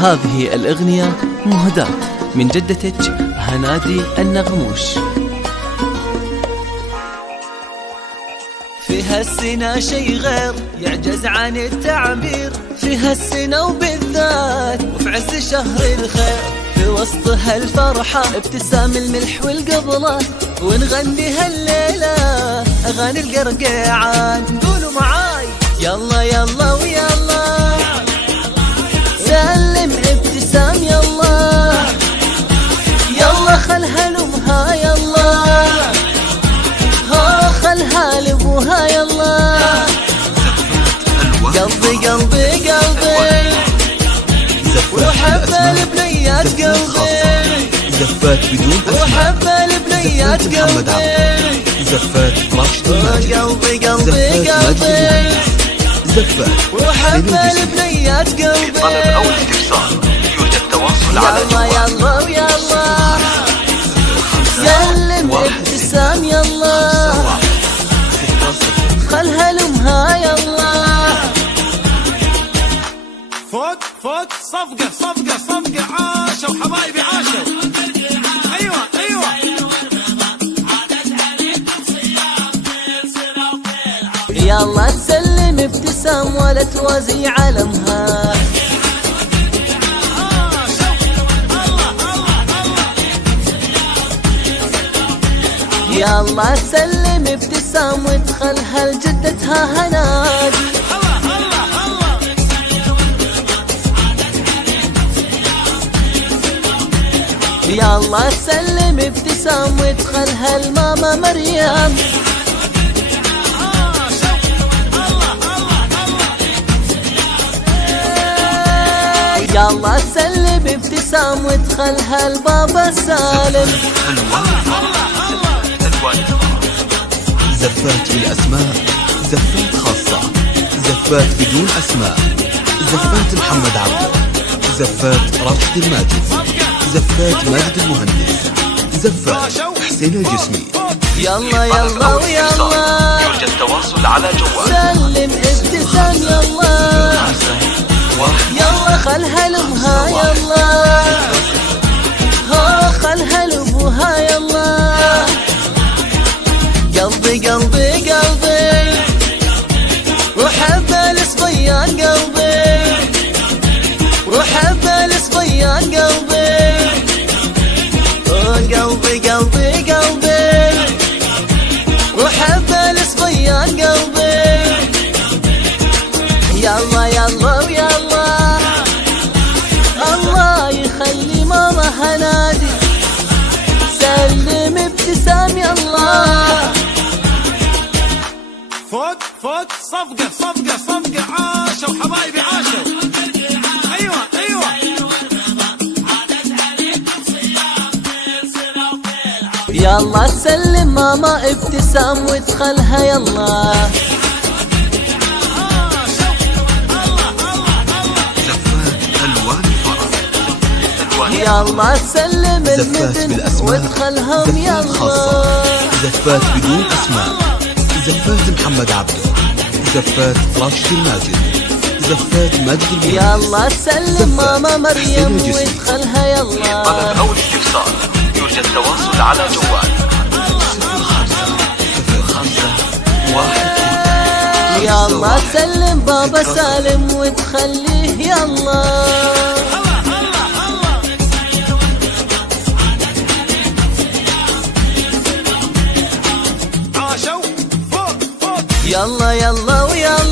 هذه الأغنية مهداة من جدتك هنادي النغموش. في هالسنة شي غير يعجز عن التعبير، في هالسنة وبالذات وفي عز شهر الخير، في وسط هالفرحة ابتسام الملح والقبلة، ونغني هالليلة أغاني القرقيعان. قولوا معاي يلا يلا ويلا، سلم ابتسام يلا، يلا خلها لأمها يلا، ها خلها لأبوها يلا. قلبي قلبي قلبي وحب البنيات قلبي، زفات بدون وحب البنيات قلبي، زفات راشد الماجد، قلبي قلبي قلبي زفات وحب البنيات قلبي. طلب أو استفسار يوجد تواصل على يلا يلا ويلا، سلم ابتسام يلا، خلها لأمها يلا. فوت فوت صفقة صفقة صفقة، عاشوا حبايبي عاشوا. أيوة أيوة يلا تسلم ابتسام ولا توازي علمها، يلا سلم ابتسام وادخلها لجدتها هنادي. يلا سلم ابتسام وادخلها لماما مريم، يلا سلم ابتسام وادخلها لبابا سالم. زفات بالأسماء، زفات خاصة، زفات بدون أسماء، زفات محمد عبده، زفات راشد الماجد، زفات ماجد المهندس، زفات حسين الجسمي. يلا يلا ويلا، يوجد تواصل على جوال سلم ابتسام يلا، يلا خلها لأمها يلا، ها خلها لأبوها يلا. قلبي قلبي قلبي وحب الصبيان قلبي، وحب الصبيان قلبي، قلبي قلبي قلبي وحب الصبيان قلبي. يلا يلا ويلا، الله يخلي ماما هنادي، سلم ابتسام يلا. فوت فوت صفقة صفقة صفقة، عاشوا حبايبي عاشوا. أيوة أيوة يلا سلم ماما ابتسام وادخلها يلا، يلا سلم المدن وادخلهم يلا. زفات بدون أسماء، زفات محمد عبده، زفات راشد الماجد، زفات ماجد المهندس. يلا سلم ماما مريم وادخلها يلا. طلب أو استفسار يوجد تواصل على جوال 0501. يلا سلم بابا سالم وتخليه يلا. يلا يلا ويلا